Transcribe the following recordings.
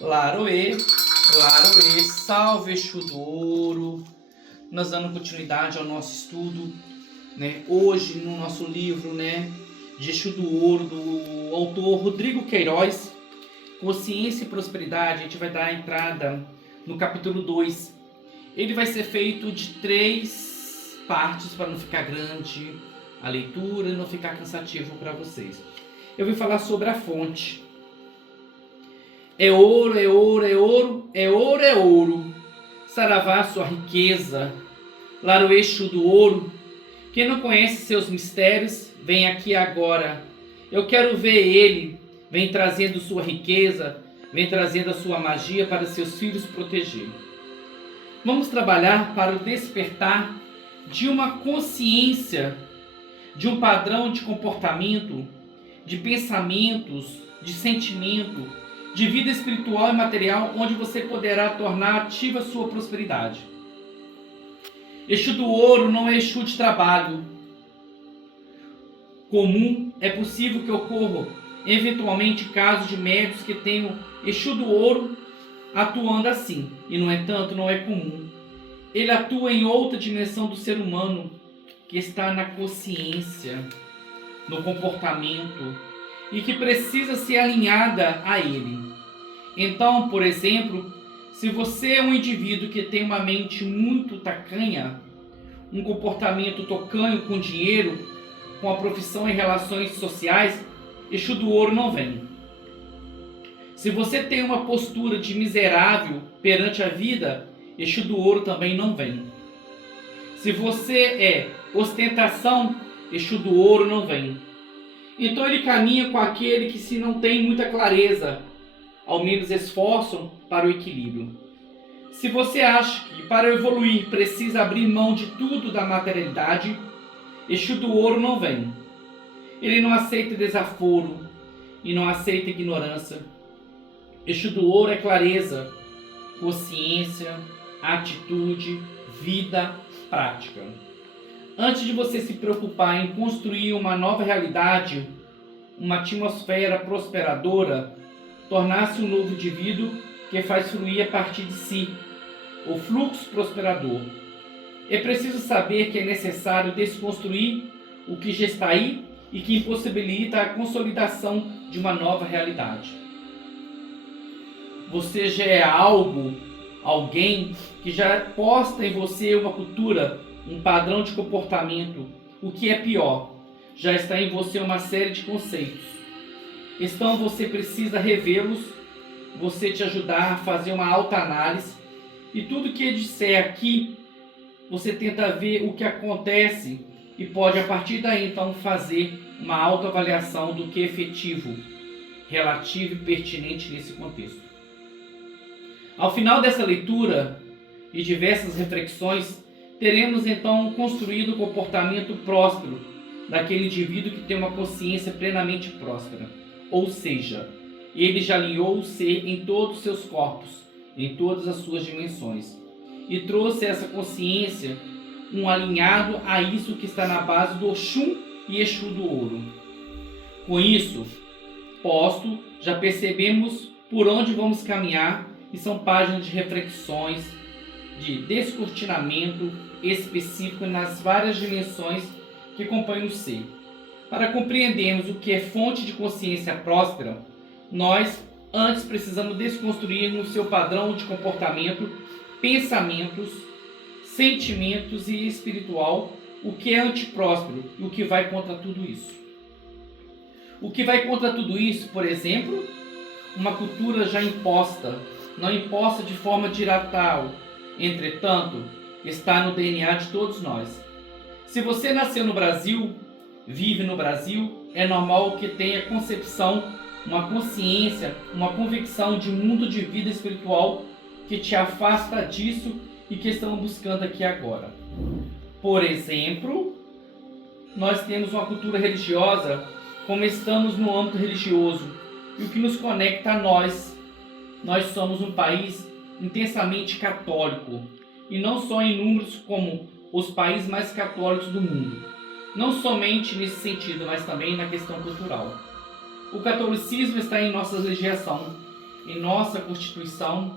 Laroê, Laroê, salve Exu do Ouro. Nós dando continuidade ao nosso estudo, né? Hoje no nosso livro, né, de Exu do Ouro, do autor Rodrigo Queiroz, Consciência e Prosperidade. A gente vai dar a entrada no capítulo 2. Ele vai ser feito de 3 partes para não ficar grande a leitura e não ficar cansativo para vocês. Eu vou falar sobre a fonte. É ouro, é ouro, é ouro, é ouro, é ouro. Saravá, sua riqueza. Lar o Exu do Ouro. Quem não conhece seus mistérios, vem aqui agora. Eu quero ver ele. Vem trazendo sua riqueza, vem trazendo a sua magia para seus filhos proteger. Vamos trabalhar para o despertar de uma consciência, de um padrão de comportamento, de pensamentos, de sentimento, de vida espiritual e material, onde você poderá tornar ativa a sua prosperidade. Exu do Ouro não é Exu de trabalho comum. É possível que ocorram eventualmente casos de médios que tenham Exu do Ouro atuando assim, e no entanto não é comum. Ele atua em outra dimensão do ser humano, que está na consciência, no comportamento, e que precisa ser alinhada a ele. Então, por exemplo, se você é um indivíduo que tem uma mente muito tacanha, um comportamento tocanho com dinheiro, com a profissão e relações sociais, Exu do Ouro não vem. Se você tem uma postura de miserável perante a vida, Exu do Ouro também não vem. Se você é ostentação, Exu do Ouro não vem. Então ele caminha com aquele que, se não tem muita clareza, ao menos esforçam para o equilíbrio. Se você acha que para evoluir precisa abrir mão de tudo da materialidade, Exu do Ouro não vem. Ele não aceita desaforo e não aceita ignorância. Exu do Ouro é clareza, consciência, atitude, vida, prática. Antes de você se preocupar em construir uma nova realidade, uma atmosfera prosperadora, tornar-se um novo indivíduo que faz fluir a partir de si, o fluxo prosperador. É preciso saber que é necessário desconstruir o que já está aí e que impossibilita a consolidação de uma nova realidade. Você já é alguém que já posta em você uma cultura, um padrão de comportamento. O que é pior, já está em você uma série de conceitos. Então você precisa revê-los, você te ajudar a fazer uma autoanálise, e tudo que eu disser aqui, você tenta ver o que acontece e pode a partir daí então fazer uma autoavaliação do que é efetivo, relativo e pertinente nesse contexto. Ao final dessa leitura e diversas reflexões, teremos então construído o comportamento próspero daquele indivíduo que tem uma consciência plenamente próspera. Ou seja, ele já alinhou o ser em todos os seus corpos, em todas as suas dimensões, e trouxe essa consciência um alinhado a isso que está na base do Oxum e Exu do Ouro. Com isso, posto, já percebemos por onde vamos caminhar, e são páginas de reflexões, de descortinamento específico nas várias dimensões que compõem o ser. Para compreendermos o que é fonte de consciência próspera, nós antes precisamos desconstruir no seu padrão de comportamento, pensamentos, sentimentos e espiritual o que é antipróspero e o que vai contra tudo isso. O que vai contra tudo isso, por exemplo, uma cultura já imposta, não imposta de forma diretal, entretanto, está no DNA de todos nós. Se você nasceu no Brasil, vive no Brasil, é normal que tenha concepção, uma consciência, uma convicção de mundo de vida espiritual que te afasta disso e que estamos buscando aqui agora. Por exemplo, nós temos uma cultura religiosa, como estamos no âmbito religioso, e o que nos conecta a nós. Nós somos um país intensamente católico, e não só em números como os países mais católicos do mundo. Não somente nesse sentido, mas também na questão cultural. O catolicismo está em nossa legislação, em nossa Constituição,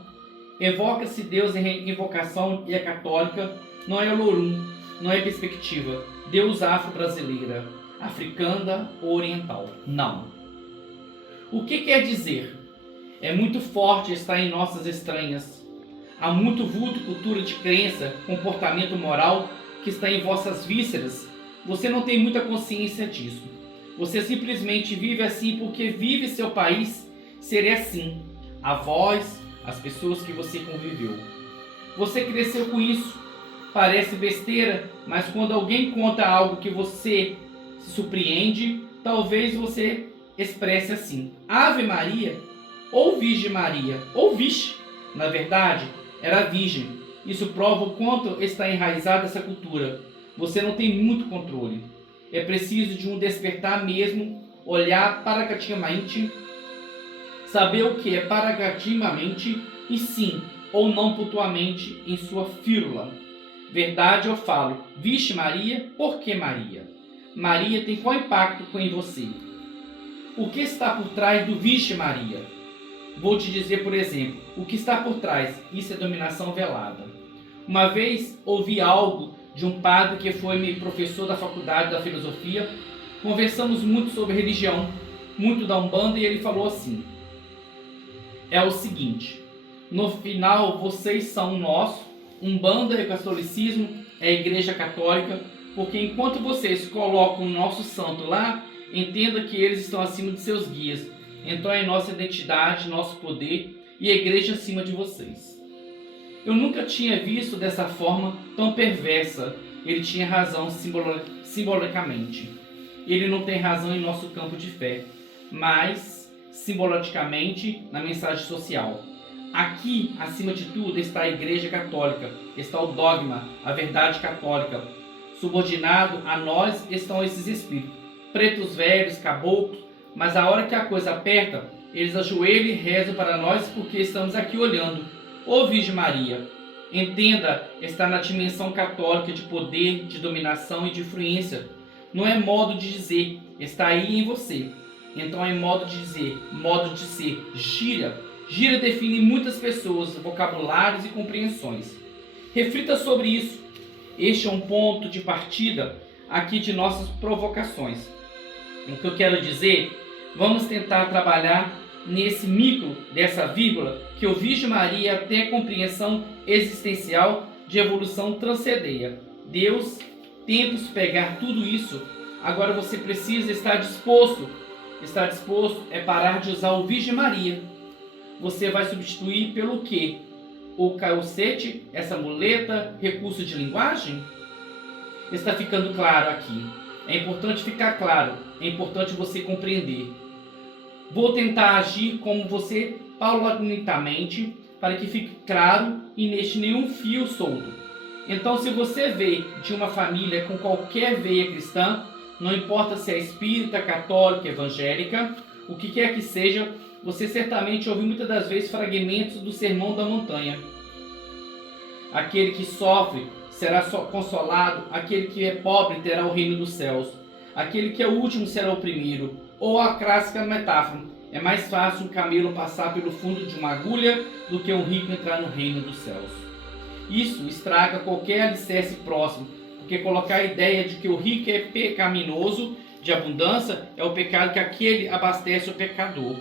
evoca-se Deus em invocação e é católica, não é Olorum, não é perspectiva, Deus afro-brasileira, africana ou oriental. Não. O que quer dizer? É muito forte estar em nossas estranhas. Há muito vulto, cultura de crença, comportamento moral que está em vossas vísceras. Você não tem muita consciência disso. Você simplesmente vive assim porque vive seu país ser assim. A voz, as pessoas que você conviveu. Você cresceu com isso. Parece besteira, mas quando alguém conta algo que você se surpreende, talvez você expresse assim: Ave Maria, ou Virgem Maria, ou Vixe. Na verdade, era virgem. Isso prova o quanto está enraizada essa cultura. Você não tem muito controle. É preciso de um despertar mesmo, olhar paradigmaticamente, saber o que é paradigmaticamente e sim ou não pontualmente em sua fírula. Verdade eu falo, Vixe Maria, por que Maria? Maria tem qual impacto em você? O que está por trás do Vixe Maria? Vou te dizer, por exemplo, o que está por trás. Isso é dominação velada. Uma vez ouvi algo de um padre que foi meu professor da faculdade da filosofia. Conversamos muito sobre religião, muito da Umbanda, e ele falou assim: é o seguinte, no final vocês são nós, Umbanda é o catolicismo, é a Igreja Católica, porque enquanto vocês colocam o nosso santo lá, entenda que eles estão acima de seus guias. Então é nossa identidade, nosso poder e a igreja acima de vocês. Eu nunca tinha visto dessa forma tão perversa. Ele tinha razão simbolicamente. Ele não tem razão em nosso campo de fé, mas simbolicamente na mensagem social. Aqui, acima de tudo, está a Igreja Católica, está o dogma, a verdade católica. Subordinado a nós estão esses espíritos, pretos velhos, caboclos, mas a hora que a coisa aperta, eles ajoelham e rezam para nós porque estamos aqui olhando. Ô Virgem Maria, entenda, está na dimensão católica de poder, de dominação e de influência. Não é modo de dizer, está aí em você. Então é modo de dizer, modo de ser, gira. Gira define muitas pessoas, vocabulários e compreensões. Reflita sobre isso. Este é um ponto de partida aqui de nossas provocações. O que eu quero dizer, vamos tentar trabalhar nesse micro dessa vírgula que o Virgem Maria até compreensão existencial de evolução transcendeia. Deus, tempos pegar tudo isso, agora você precisa estar disposto. Estar disposto é parar de usar o Virgem Maria. Você vai substituir pelo quê? O calcete, essa muleta, recurso de linguagem? Está ficando claro aqui. É importante ficar claro, é importante você compreender. Vou tentar agir como você paulatinamente para que fique claro e não deixe nenhum fio solto. Então, se você vê de uma família com qualquer veia cristã, não importa se é espírita, católica, evangélica, o que quer que seja, você certamente ouviu muitas das vezes fragmentos do Sermão da Montanha. Aquele que sofre será consolado, aquele que é pobre terá o reino dos céus, aquele que é o último será o primeiro. Ou a clássica metáfora, é mais fácil um camelo passar pelo fundo de uma agulha do que um rico entrar no reino dos céus. Isso estraga qualquer alicerce próximo, porque colocar a ideia de que o rico é pecaminoso de abundância é o pecado que aquele abastece o pecador.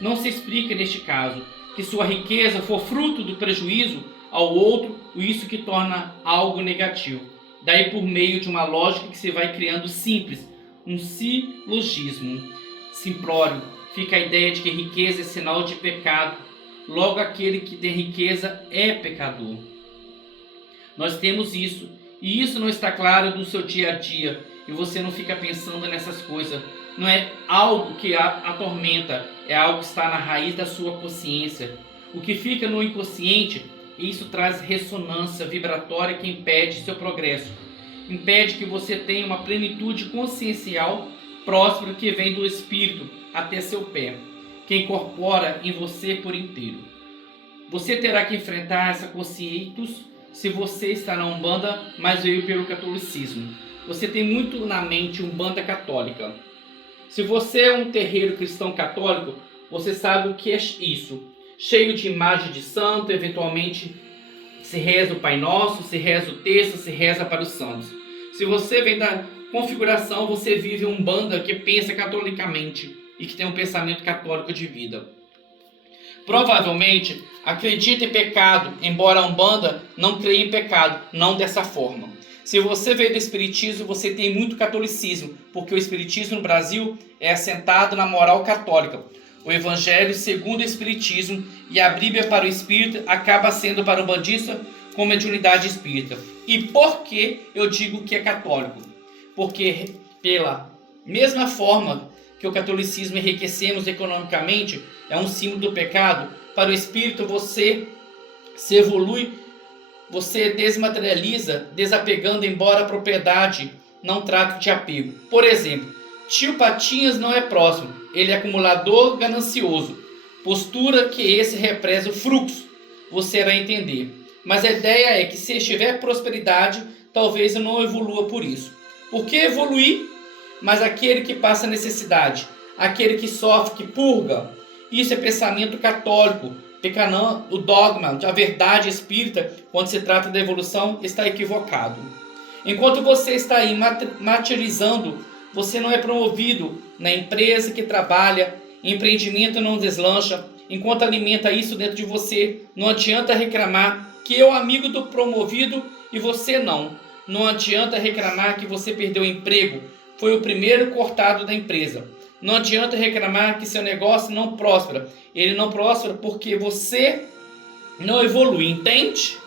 Não se explica neste caso que sua riqueza for fruto do prejuízo ao outro, isso que torna algo negativo. Daí por meio de uma lógica que se vai criando simples, um silogismo simplório, fica a ideia de que riqueza é sinal de pecado, logo aquele que tem riqueza é pecador. Nós temos isso, e isso não está claro no seu dia a dia, e você não fica pensando nessas coisas. Não é algo que a atormenta, é algo que está na raiz da sua consciência. O que fica no inconsciente, isso traz ressonância vibratória que impede seu progresso. Impede que você tenha uma plenitude consciencial próspera que vem do espírito até seu pé, que incorpora em você por inteiro. Você terá que enfrentar essa conceitos se você está na Umbanda, mas veio pelo catolicismo. Você tem muito na mente Umbanda católica. Se você é um terreiro cristão católico, você sabe o que é isso. Cheio de imagem de santo, eventualmente se reza o Pai Nosso, se reza o texto, se reza para os santos. Se você vem da configuração, você vive um Umbanda que pensa catolicamente e que tem um pensamento católico de vida. Provavelmente acredita em pecado, embora a Umbanda não creia em pecado, não dessa forma. Se você veio do Espiritismo, você tem muito catolicismo, porque o Espiritismo no Brasil é assentado na moral católica. O Evangelho segundo o Espiritismo e a Bíblia para o Espírito acaba sendo para o bandista como mediunidade espírita. E por que eu digo que é católico? Porque pela mesma forma que o catolicismo enriquecemos economicamente, é um símbolo do pecado, para o espírito você se evolui, você desmaterializa, desapegando, embora a propriedade não trate de apego. Por exemplo, tio Patinhas não é próximo, ele é acumulador ganancioso, postura que esse represa o fluxo, você irá entender. Mas a ideia é que se estiver prosperidade, talvez eu não evolua por isso. Por que evoluir? Mas aquele que passa necessidade, aquele que sofre, que purga, isso é pensamento católico. O dogma da verdade espírita, quando se trata da evolução, está equivocado. Enquanto você está aí materializando, você não é promovido na empresa que trabalha, empreendimento não deslancha. Enquanto alimenta isso dentro de você, não adianta reclamar que é o amigo do promovido e você não. Não adianta reclamar que você perdeu o emprego, foi o primeiro cortado da empresa. Não adianta reclamar que seu negócio não próspera. Ele não próspera porque você não evolui, entende?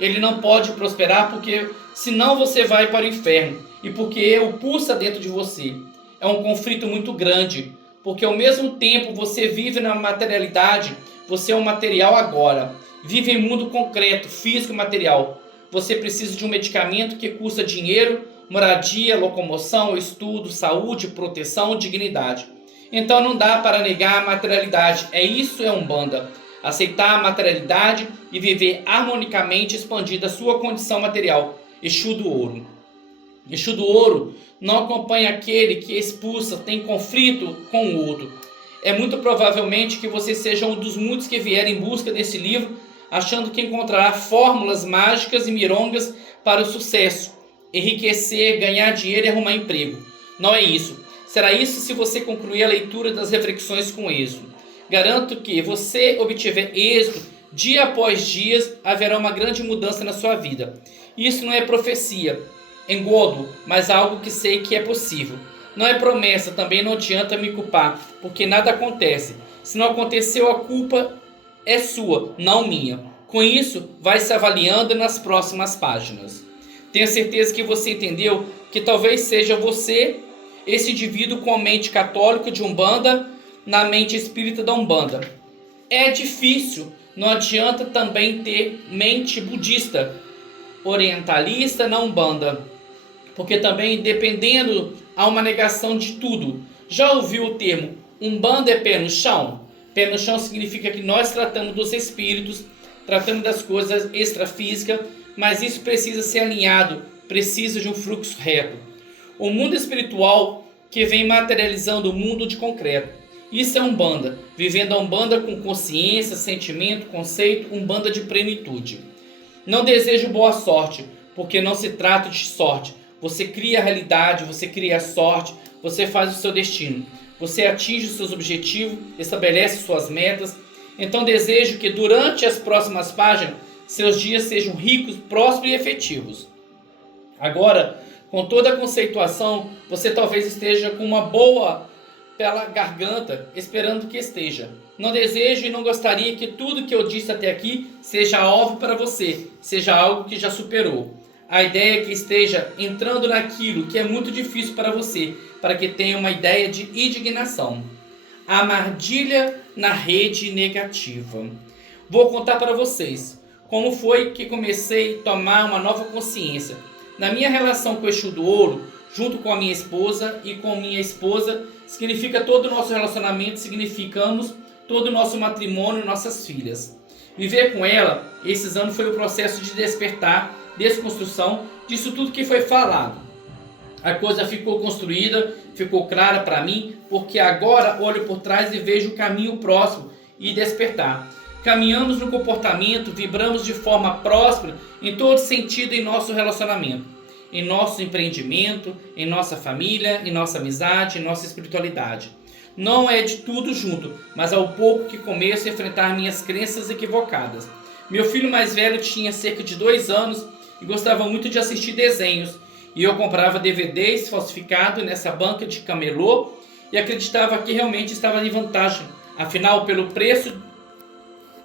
Ele não pode prosperar porque senão você vai para o inferno. E porque o pulsa dentro de você. É um conflito muito grande. Porque ao mesmo tempo você vive na materialidade, você é um material agora. Vive em mundo concreto, físico e material. Você precisa de um medicamento que custa dinheiro, moradia, locomoção, estudo, saúde, proteção, dignidade. Então não dá para negar a materialidade. Isso é Umbanda. Aceitar a materialidade e viver harmonicamente expandida a sua condição material. Exu do Ouro. Exu do Ouro não acompanha aquele que expulsa, tem conflito com o outro. É muito provavelmente que você seja um dos muitos que vierem em busca desse livro, achando que encontrará fórmulas mágicas e mirongas para o sucesso. Enriquecer, ganhar dinheiro e arrumar emprego. Não é isso. Será isso se você concluir a leitura das reflexões com êxito. Garanto que você obtiver êxito, dia após dia, haverá uma grande mudança na sua vida. Isso não é profecia, engodo, mas algo que sei que é possível. Não é promessa, também não adianta me culpar, porque nada acontece. Se não aconteceu, a culpa é sua, não minha. Com isso, vai se avaliando nas próximas páginas. Tenho certeza que você entendeu que talvez seja você, esse indivíduo com a mente católica de Umbanda, na mente espírita da Umbanda. É difícil, não adianta também ter mente budista, orientalista na Umbanda, porque também, dependendo, há uma negação de tudo. Já ouviu o termo Umbanda é pé no chão? Pé no chão significa que nós tratamos dos espíritos, tratamos das coisas extrafísicas, mas isso precisa ser alinhado, precisa de um fluxo reto. O mundo espiritual que vem materializando o mundo de concreto. Isso é Umbanda, vivendo a Umbanda com consciência, sentimento, conceito, Umbanda de plenitude. Não desejo boa sorte, porque não se trata de sorte. Você cria a realidade, você cria a sorte, você faz o seu destino. Você atinge os seus objetivos, estabelece suas metas. Então desejo que durante as próximas páginas, seus dias sejam ricos, prósperos e efetivos. Agora, com toda a conceituação, você talvez esteja com uma boa pela garganta, esperando que esteja. Não desejo e não gostaria que tudo que eu disse até aqui seja óbvio para você, seja algo que já superou. A ideia é que esteja entrando naquilo que é muito difícil para você, para que tenha uma ideia de indignação. A armadilha na rede negativa. Vou contar para vocês como foi que comecei a tomar uma nova consciência. Na minha relação com o Exu do Ouro, junto com a minha esposa e com minha esposa, significa todo o nosso relacionamento, significamos todo o nosso matrimônio e nossas filhas. Viver com ela, esses anos foi o processo de despertar, desconstrução disso tudo que foi falado. A coisa ficou construída, ficou clara para mim, porque agora olho por trás e vejo o caminho próximo e despertar. Caminhamos no comportamento, vibramos de forma próspera em todo sentido em nosso relacionamento, em nosso empreendimento, em nossa família, em nossa amizade, em nossa espiritualidade. Não é de tudo junto, mas ao pouco que começo a enfrentar minhas crenças equivocadas. Meu filho mais velho tinha cerca de 2 anos e gostava muito de assistir desenhos. E eu comprava DVDs falsificados nessa banca de camelô e acreditava que realmente estava em vantagem. Afinal, pelo preço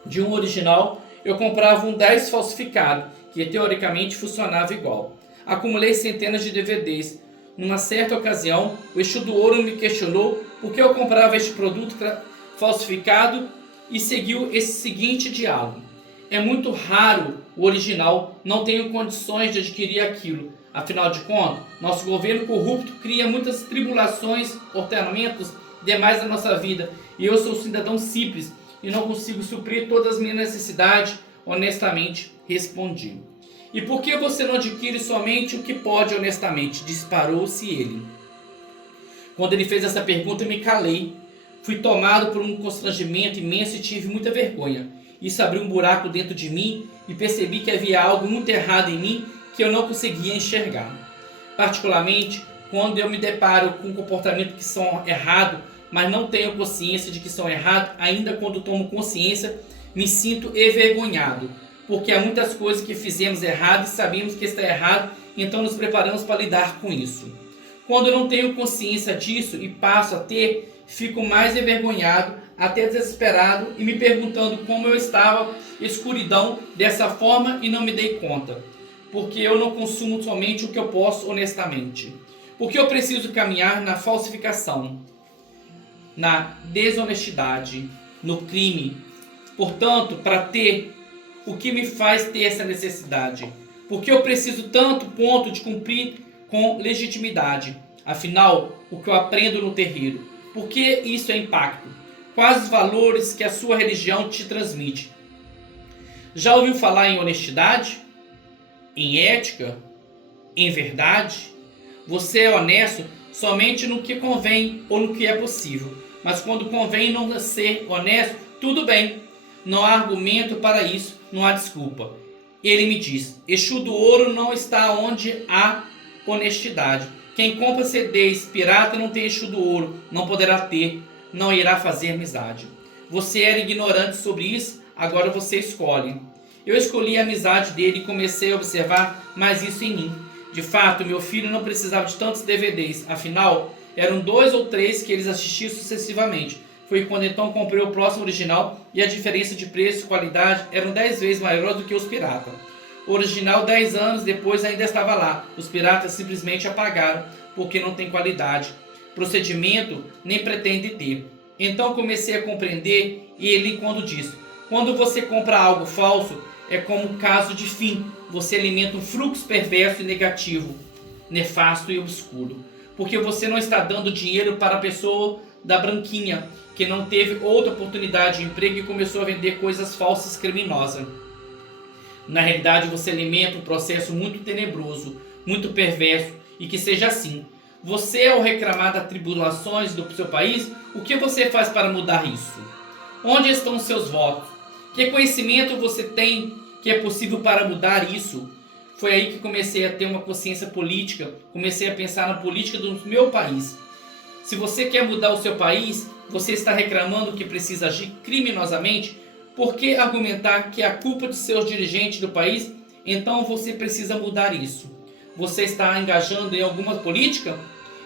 de um original, eu comprava um 10 falsificado, que teoricamente funcionava igual. Acumulei centenas de DVDs. Numa certa ocasião, o Exu do Ouro me questionou por que eu comprava este produto falsificado e seguiu esse seguinte diálogo. É muito raro o original, não tenho condições de adquirir aquilo. Afinal de contas, nosso governo corrupto cria muitas tribulações, ordenamentos demais na nossa vida. E eu sou cidadão simples e não consigo suprir todas as minhas necessidades, honestamente respondi. E por que você não adquire somente o que pode honestamente? Disparou-se ele. Quando ele fez essa pergunta, eu me calei. Fui tomado por um constrangimento imenso e tive muita vergonha. Isso abriu um buraco dentro de mim e percebi que havia algo muito errado em mim que eu não conseguia enxergar. Particularmente, quando eu me deparo com um comportamento que são errado, mas não tenho consciência de que são errados, ainda quando tomo consciência, me sinto envergonhado, porque há muitas coisas que fizemos errado e sabemos que está errado, então nos preparamos para lidar com isso. Quando eu não tenho consciência disso e passo a ter, fico mais envergonhado, até desesperado e me perguntando como eu estava escuridão dessa forma e não me dei conta. Porque eu não consumo somente o que eu posso honestamente. Porque eu preciso caminhar na falsificação, na desonestidade, no crime. Portanto, para ter o que me faz ter essa necessidade. Porque eu preciso tanto ponto de cumprir com legitimidade. Afinal, o que eu aprendo no terreiro. Por que isso é impacto? Quais os valores que a sua religião te transmite? Já ouviu falar em honestidade? Em ética? Em verdade? Você é honesto somente no que convém ou no que é possível. Mas quando convém não ser honesto, tudo bem. Não há argumento para isso, não há desculpa. Ele me diz, Exu do Ouro não está onde há honestidade. Quem compra CDs pirata não tem Exu do Ouro, não poderá ter, não irá fazer amizade. Você era ignorante sobre isso, agora você escolhe. Eu escolhi a amizade dele e comecei a observar mais isso em mim. De fato, meu filho não precisava de tantos DVDs, afinal, eram 2 ou 3 que eles assistiam sucessivamente. Foi quando então comprei o próximo original e a diferença de preço e qualidade eram 10 vezes maior do que os piratas. O original 10 anos depois ainda estava lá, os piratas simplesmente apagaram, porque não tem qualidade. Procedimento nem pretende ter. Então comecei a compreender e ele quando diz, quando você compra algo falso, é como um caso de fim, você alimenta um fluxo perverso e negativo, nefasto e obscuro. Porque você não está dando dinheiro para a pessoa da branquinha, que não teve outra oportunidade de emprego e começou a vender coisas falsas criminosas. Na realidade, você alimenta um processo muito tenebroso, muito perverso, e que seja assim. Você, ao reclamar das tribulações do seu país, o que você faz para mudar isso? Onde estão os seus votos? Que conhecimento você tem que é possível para mudar isso? Foi aí que comecei a ter uma consciência política, comecei a pensar na política do meu país. Se você quer mudar o seu país, você está reclamando que precisa agir criminosamente, por que argumentar que é a culpa dos seus dirigentes do país? Então você precisa mudar isso. Você está engajando em alguma política?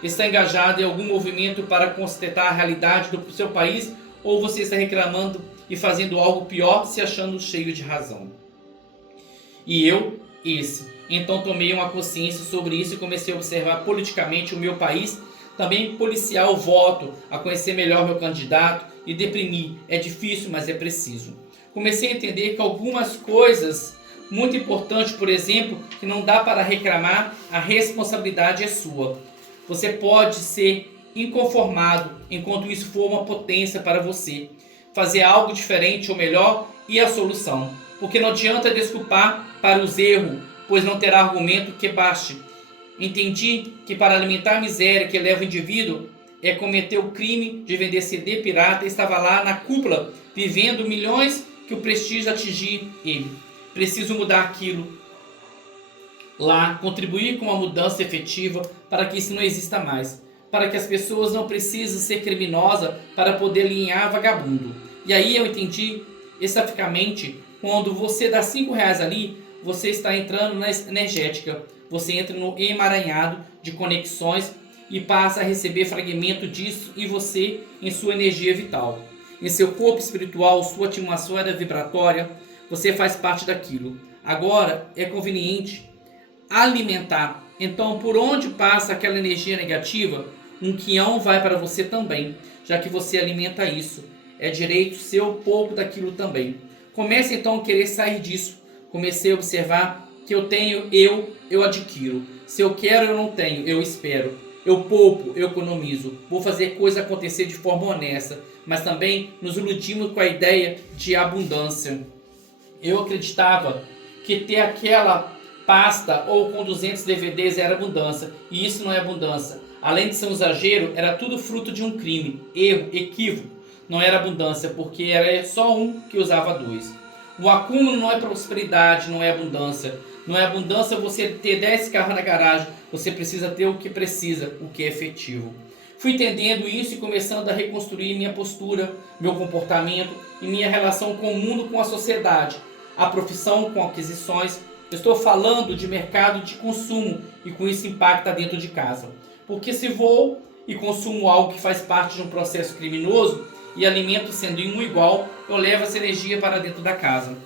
Está engajado em algum movimento para constatar a realidade do seu país? Ou você está reclamando e fazendo algo pior, se achando cheio de razão? E eu, então tomei uma consciência sobre isso e comecei a observar politicamente o meu país, também policiar o voto, a conhecer melhor meu candidato e deprimir. É difícil, mas é preciso. Comecei a entender que algumas coisas muito importantes, por exemplo, que não dá para reclamar, a responsabilidade é sua. Você pode ser inconformado enquanto isso for uma potência para você. Fazer algo diferente ou melhor e a solução. Porque não adianta desculpar para os erros, pois não terá argumento que baste. Entendi que para alimentar a miséria que leva o indivíduo é cometer o crime de vender CD pirata e estava lá na cúpula, vivendo milhões que o prestígio atingir ele. Preciso mudar aquilo lá, contribuir com uma mudança efetiva para que isso não exista mais. Para que as pessoas não precisem ser criminosas para poder alinhar vagabundo. E aí eu entendi especificamente, quando você dá R$ 5 ali, você está entrando na energética. Você entra no emaranhado de conexões e passa a receber fragmento disso em você, em sua energia vital. Em seu corpo espiritual, sua atmosfera vibratória, você faz parte daquilo. Agora é conveniente alimentar. Então, por onde passa aquela energia negativa, um quião vai para você também, já que você alimenta isso. É direito seu pouco daquilo também. Comece então a querer sair disso. Comecei a observar que eu tenho, eu adquiro. Se eu quero, eu não tenho, eu espero. Eu poupo, eu economizo. Vou fazer coisa acontecer de forma honesta. Mas também nos iludimos com a ideia de abundância. Eu acreditava que ter aquela pasta ou com 200 DVDs era abundância. E isso não é abundância. Além de ser um exagero, era tudo fruto de um crime, erro, equívoco. Não era abundância, porque era só um que usava 2. O acúmulo não é prosperidade, não é abundância. Não é abundância você ter 10 carros na garagem. Você precisa ter o que precisa, o que é efetivo. Fui entendendo isso e começando a reconstruir minha postura, meu comportamento e minha relação com o mundo, com a sociedade, a profissão com aquisições. Estou falando de mercado de consumo e com isso impacta dentro de casa. Porque se vou e consumo algo que faz parte de um processo criminoso e alimento sendo um igual, eu levo essa energia para dentro da casa.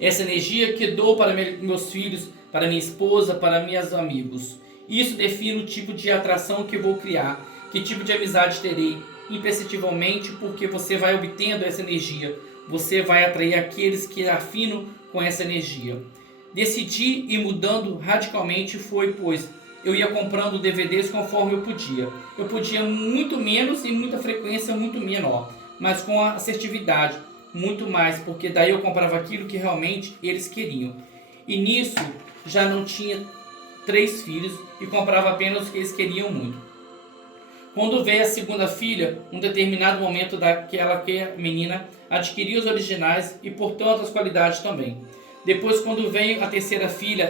Essa energia que dou para meus filhos, para minha esposa, para meus amigos. Isso define o tipo de atração que vou criar, que tipo de amizade terei, imperceptivelmente, porque você vai obtendo essa energia. Você vai atrair aqueles que afinam com essa energia. Decidi ir mudando radicalmente pois eu ia comprando DVDs conforme eu podia. Eu podia muito menos e muita frequência muito menor, mas com assertividade, muito mais, porque daí eu comprava aquilo que realmente eles queriam. E nisso já não tinha 3 filhos e comprava apenas o que eles queriam muito. Quando veio a segunda filha, um determinado momento daquela menina adquiriu os originais e, portanto, as qualidades também. Depois, quando veio a terceira filha,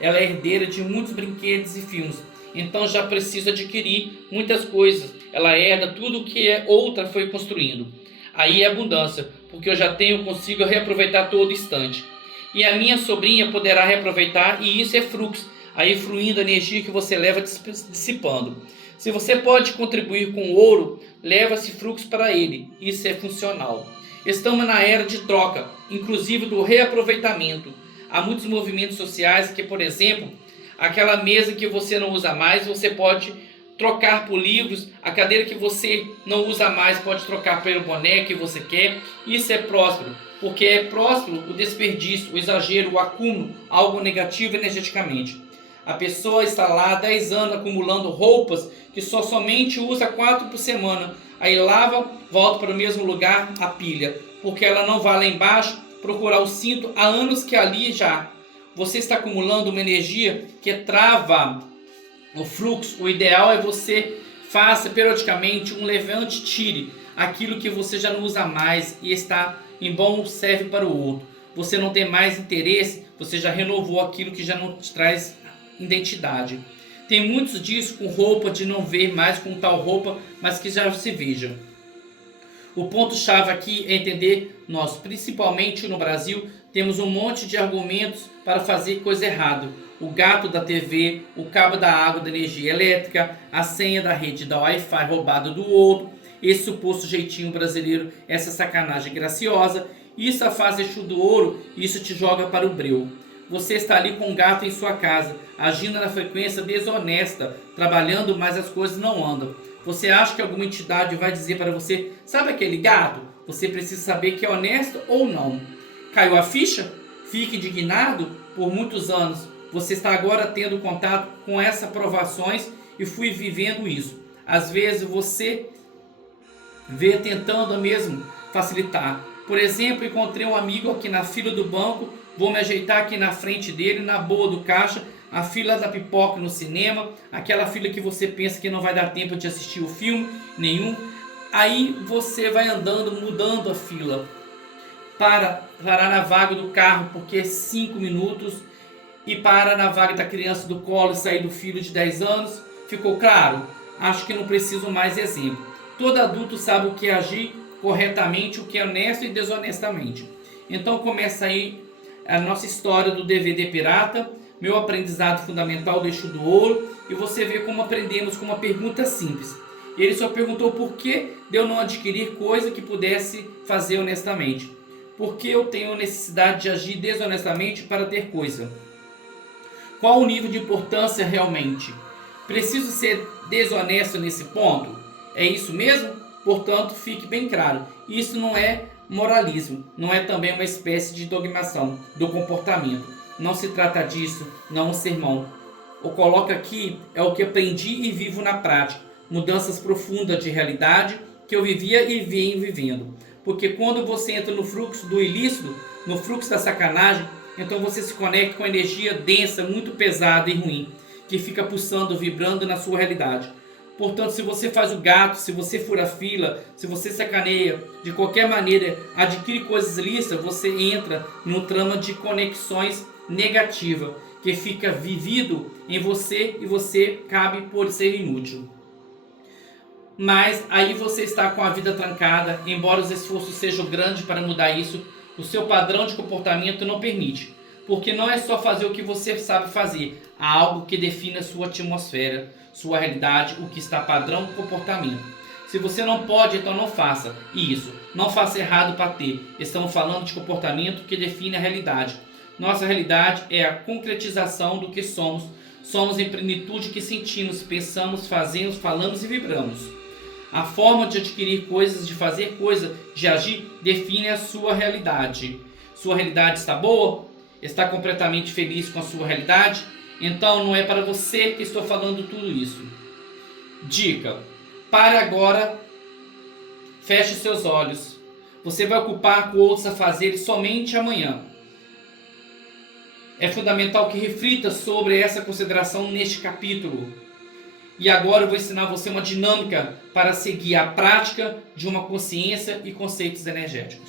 ela é herdeira de muitos brinquedos e filmes. Então já precisa adquirir muitas coisas. Ela herda tudo que outra foi construindo. Aí é abundância, porque eu já consigo reaproveitar todo instante. E a minha sobrinha poderá reaproveitar, e isso é fluxo. Aí fluindo a energia que você leva dissipando. Se você pode contribuir com ouro, leva esse fluxo para ele. Isso é funcional. Estamos na era de troca, inclusive do reaproveitamento. Há muitos movimentos sociais que, por exemplo, aquela mesa que você não usa mais, você pode trocar por livros. A cadeira que você não usa mais, pode trocar pelo boné que você quer. Isso é próspero, porque é próspero o desperdício, o exagero, o acúmulo, algo negativo energeticamente. A pessoa está lá há 10 anos acumulando roupas que somente usa 4 por semana. Aí lava, volta para o mesmo lugar, a pilha. Porque ela não vai lá embaixo procurar o cinto há anos que ali já. Você está acumulando uma energia que trava o fluxo. O ideal é você faça periodicamente um levante, tire aquilo que você já não usa mais e está em bom serve para o outro. Você não tem mais interesse, você já renovou aquilo que já não te traz identidade. Tem muitos disso com roupa de não ver mais com tal roupa, mas que já se veja. O ponto-chave aqui é entender, nós, principalmente no Brasil, temos um monte de argumentos para fazer coisa errada. O gato da TV, o cabo da água da energia elétrica, a senha da rede da Wi-Fi roubada do outro, esse suposto jeitinho brasileiro, essa sacanagem graciosa, isso a faz Exu do ouro, isso te joga para o breu. Você está ali com um gato em sua casa, agindo na frequência desonesta, trabalhando, mas as coisas não andam. Você acha que alguma entidade vai dizer para você, sabe aquele gato? Você precisa saber que é honesto ou não. Caiu a ficha? Fique indignado por muitos anos. Você está agora tendo contato com essas provações e fui vivendo isso. Às vezes você vê tentando mesmo facilitar. Por exemplo, encontrei um amigo aqui na fila do banco, vou me ajeitar aqui na frente dele, na boa do caixa, a fila da pipoca no cinema, aquela fila que você pensa que não vai dar tempo de assistir o filme nenhum. Aí você vai andando, mudando a fila, para parar na vaga do carro porque é 5 minutos, e para na vaga da criança do colo e sair do filho de 10 anos. Ficou claro? Acho que não preciso mais exemplo. Todo adulto sabe o que é agir corretamente, o que é honesto e desonestamente. Então começa aí a nossa história do DVD pirata, meu aprendizado fundamental do eixo do ouro, e você vê como aprendemos com uma pergunta simples. Ele só perguntou por que eu não adquirir coisa que pudesse fazer honestamente. Por que eu tenho necessidade de agir desonestamente para ter coisa? Qual o nível de importância realmente? Preciso ser desonesto nesse ponto? É isso mesmo? Portanto, fique bem claro, isso não é moralismo, não é também uma espécie de dogmação do comportamento. Não se trata disso, não um sermão. O coloca aqui é o que aprendi e vivo na prática, mudanças profundas de realidade que eu vivia e venho vivendo. Porque quando você entra no fluxo do ilícito, no fluxo da sacanagem, então você se conecta com energia densa, muito pesada e ruim, que fica pulsando, vibrando na sua realidade. Portanto, se você faz o gato, se você fura a fila, se você sacaneia, de qualquer maneira, adquire coisas lícitas, você entra num trama de conexões negativa, que fica vivido em você e você cabe por ser inútil. Mas aí você está com a vida trancada, embora os esforços sejam grandes para mudar isso, o seu padrão de comportamento não permite. Porque não é só fazer o que você sabe fazer, há algo que define a sua atmosfera, sua realidade, o que está padrão do comportamento. Se você não pode, então não faça. E isso, não faça errado para ter. Estamos falando de comportamento que define a realidade. Nossa realidade é a concretização do que somos. Somos em plenitude que sentimos, pensamos, fazemos, falamos e vibramos. A forma de adquirir coisas, de fazer coisas, de agir, define a sua realidade. Sua realidade está boa? Está completamente feliz com a sua realidade? Então não é para você que estou falando tudo isso. Dica: pare agora, feche seus olhos. Você vai ocupar com outros a fazer somente amanhã. É fundamental que reflita sobre essa consideração neste capítulo. E agora eu vou ensinar você uma dinâmica para seguir a prática de uma consciência e conceitos energéticos.